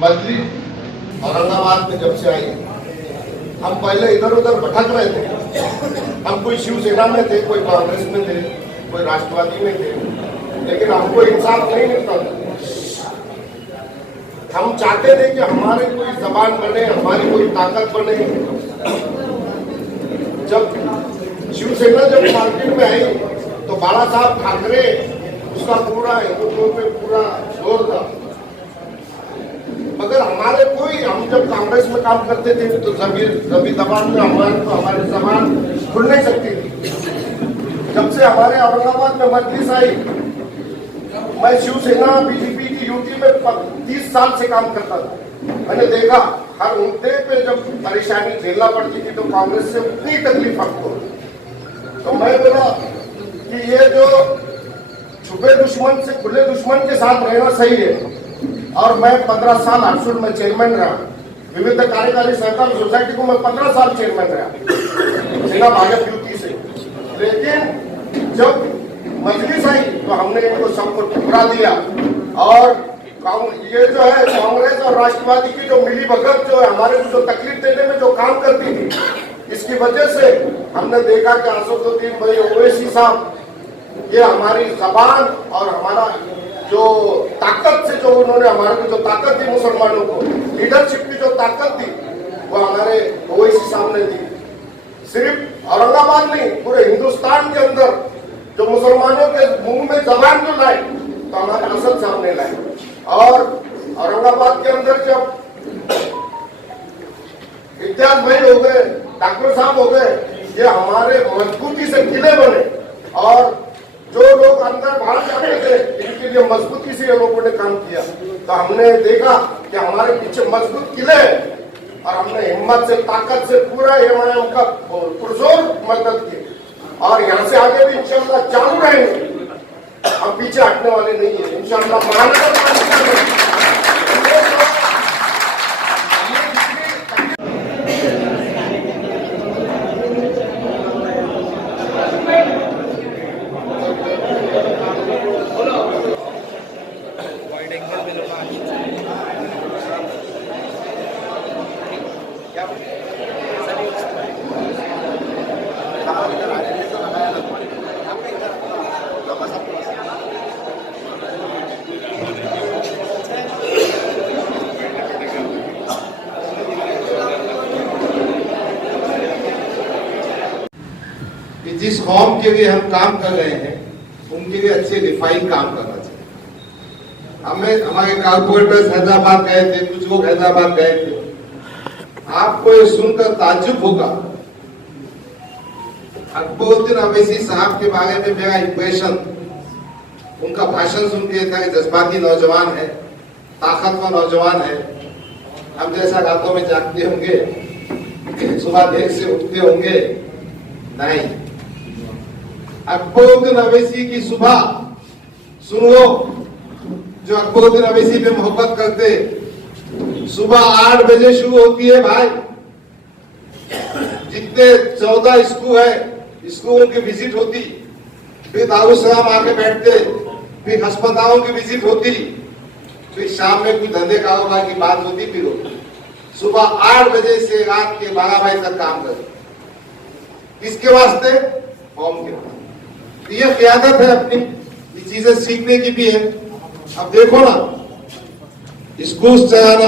बदली औरंगाबाद में जब से आई, हम पहले इधर उधर भटक रहे थे। हम कोई शिवसेना में थे, कोई कांग्रेस में थे, कोई राष्ट्रवादी में थे, लेकिन हमको इंसाफ नहीं मिलता था। हम चाहते थे कि हमारे कोई जबान बने, हमारी कोई ताकत बने। जब शिवसेना जब मार्केट में आई तो बाला साहब ठाकरे उसका पूरा हिंदुत्व पे पूरा जोर था। मगर हमारे कोई, हम जब कांग्रेस में काम करते थे तो सभी जबान में हमारी जबान खुल नहीं सकती थी। जब से हमारे औरंगाबाद में मजलिस आई, मैं शिवसेना बीजेपी की यूटी में 30 साल से काम करता था। मैंने देखा हर मुद्दे पे जब परेशानी झेलना पड़ती थी तो कांग्रेस से उतनी तकलीफ हमको। तो मैं बोला कि ये जो छुपे दुश्मन से खुले दुश्मन के साथ रहना सही है। और मैं 15 साल हरसुल में चेयरमैन रहा, विविध कार्यकारी सहकारी सोसाइटी को मैं 15 साल चेयरमैन रहा सेना भाजपा यूटी से। लेकिन जब मजलिस आई तो हमने इनको सबको ठुकरा दिया। और ये जो है कांग्रेस और राष्ट्रवादी की जो मिली भगत जो है हमारे को जो तकलीफ देने में जो काम करती थी, इसकी वजह से हमने देखा कि असदुद्दीन भाई ओवैसी साहब ये हमारी जबान और हमारा जो ताकत से जो उन्होंने हमारे को जो ताकत दी, मुसलमानों को लीडरशिप की जो ताकत दी वो हमारे ओवैसी साहब ने दी। सिर्फ औरंगाबाद नहीं, पूरे हिंदुस्तान के अंदर जो मुसलमानों के मुंह में जबान जो लाए तो हमारे असद साहब ने लाए। और औरंगाबाद के अंदर जब इम्तियाज भाई हो गए, डॉक्टर साहब हो गए, ये हमारे मजबूती से किले बने। और जो लोग अंदर बाहर जाते थे इनके लिए मजबूती से ये लोगों ने काम किया। तो हमने देखा कि हमारे पीछे मजबूत किले हैं और हमने हिम्मत से, ताकत से पूरा एमआईएम का पुरजोर मदद की। और यहाँ से आगे भी इंशाल्लाह चालू रहेंगे, हम पीछे हटने वाले नहीं है इंशाल्लाह। महानगर पालिका में जिस कौम के लिए हम काम कर रहे हैं उनके लिए अच्छे रिफाइन काम करना चाहिए। हमें हमारे कारपोरेटर्स हैदराबाद गए थे, कुछ लोग हैदराबाद गए थे। आपको ये सुनकर ताज्जुब होगा, अकबरुद्दीन अवैसी साहब के बारे में मेरा इंप्रेशन, उनका भाषण सुन के था कि जज्बाती नौजवान है, ताकतवर नौजवान है, हम जैसा रातों में जागते होंगे, सुबह देर से उठते होंगे, नहीं। अकबरुद्दीन अवैसी की सुबह सुन लो, जो अकबरुद्दीन अवैसी पे मोहब्बत करते, सुबह 8 बजे शुरू होती है भाई। जितने 14 स्कूल है, स्कूलों की विजिट होती, फिर दारुसलाम आके बैठते, फिर अस्पतालों की विजिट होती, फिर शाम में कुछ धंधे कारोबार की बात होती, फिर होती। सुबह 8 बजे से रात के 12 बजे तक काम करते। किसके वास्ते? कौम के वास्ते। ये क़यादत है अपनी, ये चीजें सीखने की भी है। अब देखो ना, स्कूल चलाना,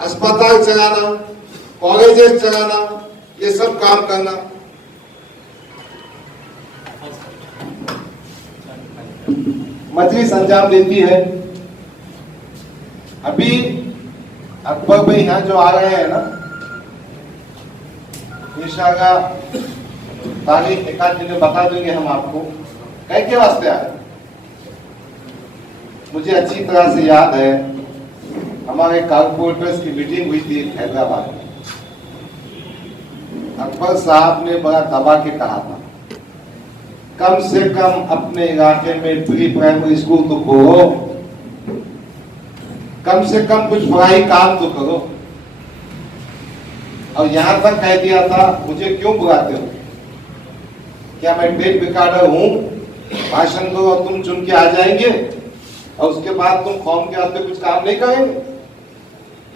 अस्पताल चलाना, कॉलेजेस चलाना, ये सब काम करना। मजलिस अंजाम देती है। अभी अकबर भाई यहाँ जो आ रहे हैं ना, इंशाअल्लाह तारीख एक आध दिन बता देंगे हम आपको कई के वास्ते आए। मुझे अच्छी तरह से याद है, हमारे कारपोरेटर्स की मीटिंग हुई थी हैदराबाद में। अकबर साहब ने बड़ा दबा के कहा था, कम से कम अपने इलाके में प्री प्राइमरी स्कूल तो खोलो, कम से कम कुछ पढ़ाई काम तो करो। और यहां तक कह दिया था, मुझे क्यों बुलाते हो, क्या मैं टेप रिकॉर्डर हूं? भाषण दो और तुम चुन के आ जाएंगे और उसके बाद तुम कौम के वास्ते कुछ काम नहीं करेंगे?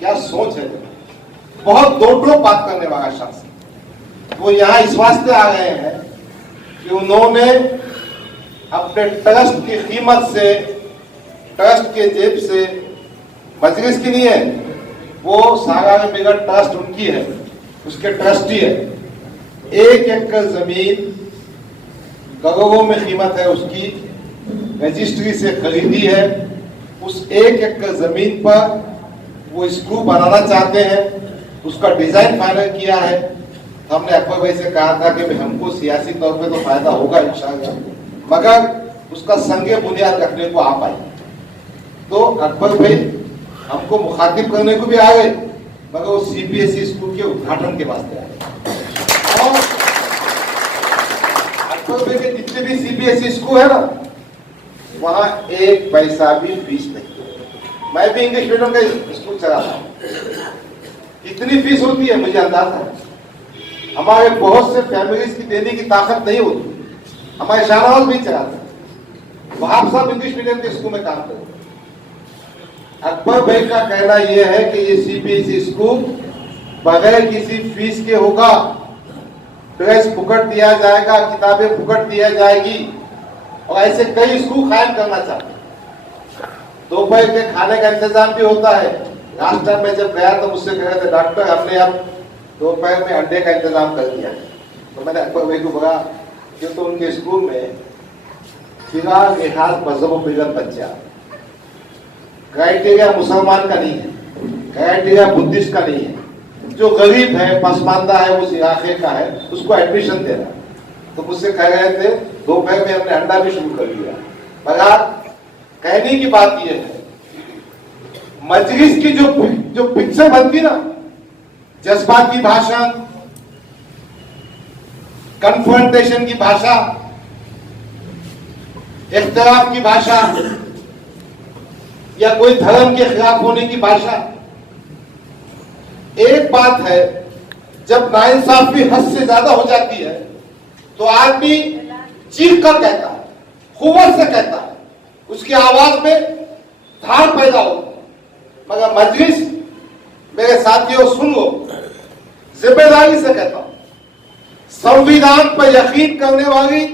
क्या सोच है, बहुत दो टोक बात करने वाला शख्स। वो यहाँ इस वास्ते आ गए हैं कि उन्होंने अपने ट्रस्ट की कीमत से, ट्रस्ट के जेब से, मजलिस की नहीं है, वो सागार बेगम ट्रस्ट उनकी है, उसके ट्रस्टी है। 1 एकड़ जमीन करोड़ों में कीमत है उसकी, रजिस्ट्री से खरीदी है। उस 1 एकड़ जमीन पर वो स्कूल बनाना चाहते हैं, उसका डिजाइन फाइनल किया है। हमने अकबर भाई से कहा था कि हमको सियासी तौर पे तो फायदा होगा इंशाअल्लाह, मगर उसका संगे बुनियाद रखने को आप आए। तो अकबर भाई हमको मुखातिब करने को भी आ गए, मगर वो सीबीएसई स्कूल के उद्घाटन के वास्ते आए। और अकबर भाई के जितने भी सीबीएसई स्कूल है ना, वहां 1 पैसा भी फीस नहीं। मैं भी इंग्लिश मीडियम का स्कूल चलाता हूँ, कितनी फीस होती है मुझे अंदाजा है। हमारे बहुत से फैमिलीज की देने की ताकत नहीं होती। हमारे शाहनवाज भी चलाते हैं, वहाब साहब इंग्लिश मीडियम के स्कूल में काम करते हैं। अकबर भाई का कहना यह है कि ये सीबीएसई स्कूल बगैर किसी फीस के होगा, ड्रेस फुकट दिया जाएगा, किताबें फुकट दिया जाएगी, और ऐसे कई स्कूल कायम करना चाहते हैं। दोपहर के खाने का इंतजाम भी होता है। लास्ट टाइम मैं जब गया तो मुझसे कह रहे थे, डॉक्टर हमने अब दोपहर में अंडे का इंतजाम कर दिया। तो मैंने अकबर भाई को बोला कि तो उनके स्कूल में फिलहाल लिहाज मजहब बिगत बच्चा, क्राइटेरिया मुसलमान का नहीं है, क्राइटेरिया बुद्धिस्ट का नहीं है, जो गरीब है, पसमानदा है, उस इलाके का है, उसको एडमिशन देना। तो मुझसे कह रहे थे दोपहर में हमने अंडा भी शुरू कर दिया। मगर कहने की बात यह है, मजलिस की जो पिक्चर बनती ना, जज्बाती भाषण, कन्फ्रंटेशन की भाषा, इख्तिलाफ की भाषा, या कोई धर्म के खिलाफ होने की भाषा। एक बात है, जब नाइंसाफी हद से ज्यादा हो जाती है तो आदमी चीख कर कहता है, खुवत से कहता है, उसकी आवाज में धार पैदा होती है। मगर मजलिस, मेरे साथियों सुन लो, जिम्मेदारी से कहता हूं, संविधान पर यकीन करने वाली,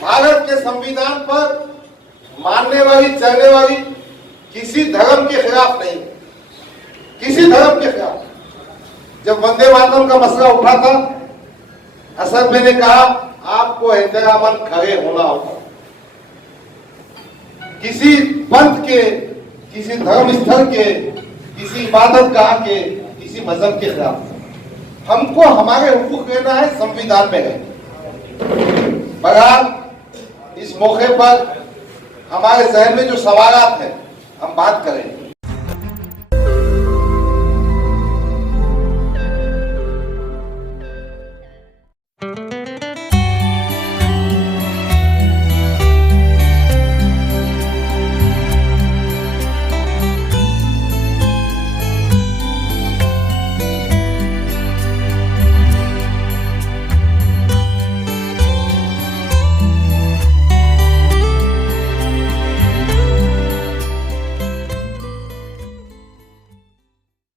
भारत के संविधान पर मानने वाली, चलने वाली, किसी धर्म के खिलाफ नहीं, किसी धर्म के खिलाफ। जब वंदे मातरम का मसला उठा था, असद भाई ने कहा आपको एहतरामन खड़े होना होगा। किसी पंथ के, किसी धर्म स्थल के, किसी इबादत गाह के, किसी मजहब के खिलाफ हमको हमारे हुकूक लेना है, संविधान में है। बहरहाल इस मौके पर हमारे जहन में जो सवालात हैं हम बात करें।